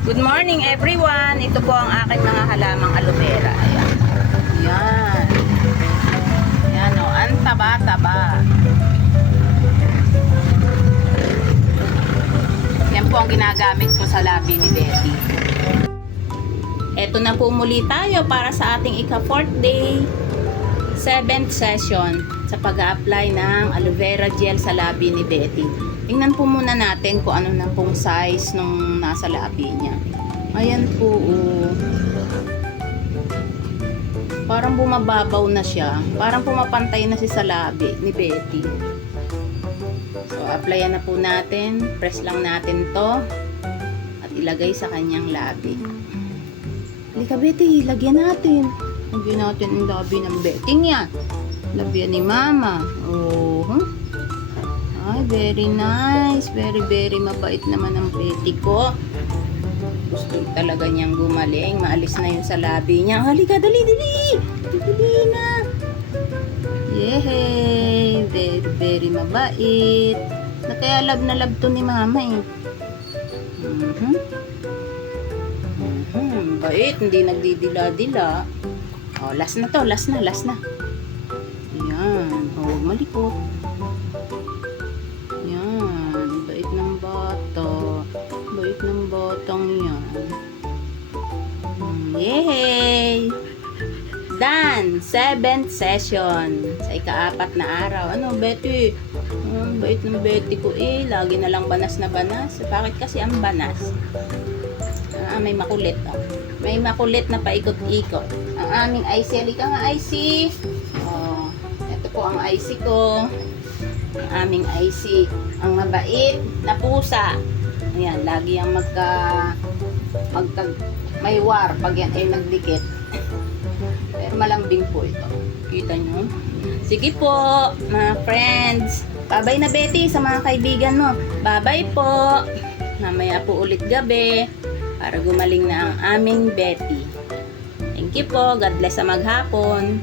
Good morning everyone. Ito po ang aking mga halamang aloe vera. Ayan. Ayan. Ayan o. Ang taba-taba. Yan po ang ginagamit ko sa labi ni Betty. Ito na po muli tayo para sa ating ika-4th day, 7th session sa pag-a-apply ng aloe vera gel sa labi ni Betty. Tingnan po muna natin kung ano na pong size nung nasa labi niya. Ayan po. Parang bumababaw na siya. Parang pumapantay na siya sa labi ni Betty. So, applyan na po natin. Press lang natin to at ilagay sa kanyang labi. Halika Betty, lagyan natin. Lagyan natin ang labi ng Betty niya. Labi ni Mama. Oh, ay, very nice. Very, very mabait naman ang Betty ko. Gusto talaga niyang gumaling. Maalis na yun sa labi niya. Halika, dali, dali. Dali na. Yehey. Very, very mabait. Na kaya love na love to ni Mama eh. Bait. Hindi nagdidila-dila. Oh, last na to. Last na, last na. Ayan. Oh, malikot. Bait ng bata. Bait ng batang yan. Yay! Done! 7th session. Sa ika-4 na araw. Ano, Betty? Bait ng Betty ko eh. Lagi na lang banas na banas. Bakit kasi ang banas? May makulit. Oh. May makulit na paikot-ikot. Ang aming IC. Halika nga IC. Oh, ito po ang IC ko. Ang aming IC. Ang mabait na pusa. Ayan, lagi ang may war pag yan ay nagdikit. Pero malambing po ito. Kita nyo? Sige po, mga friends. Bye-bye na Betty sa mga kaibigan mo. Bye-bye po. Mamaya po ulit gabi para gumaling na ang aming Betty. Thank you po. God bless sa maghapon.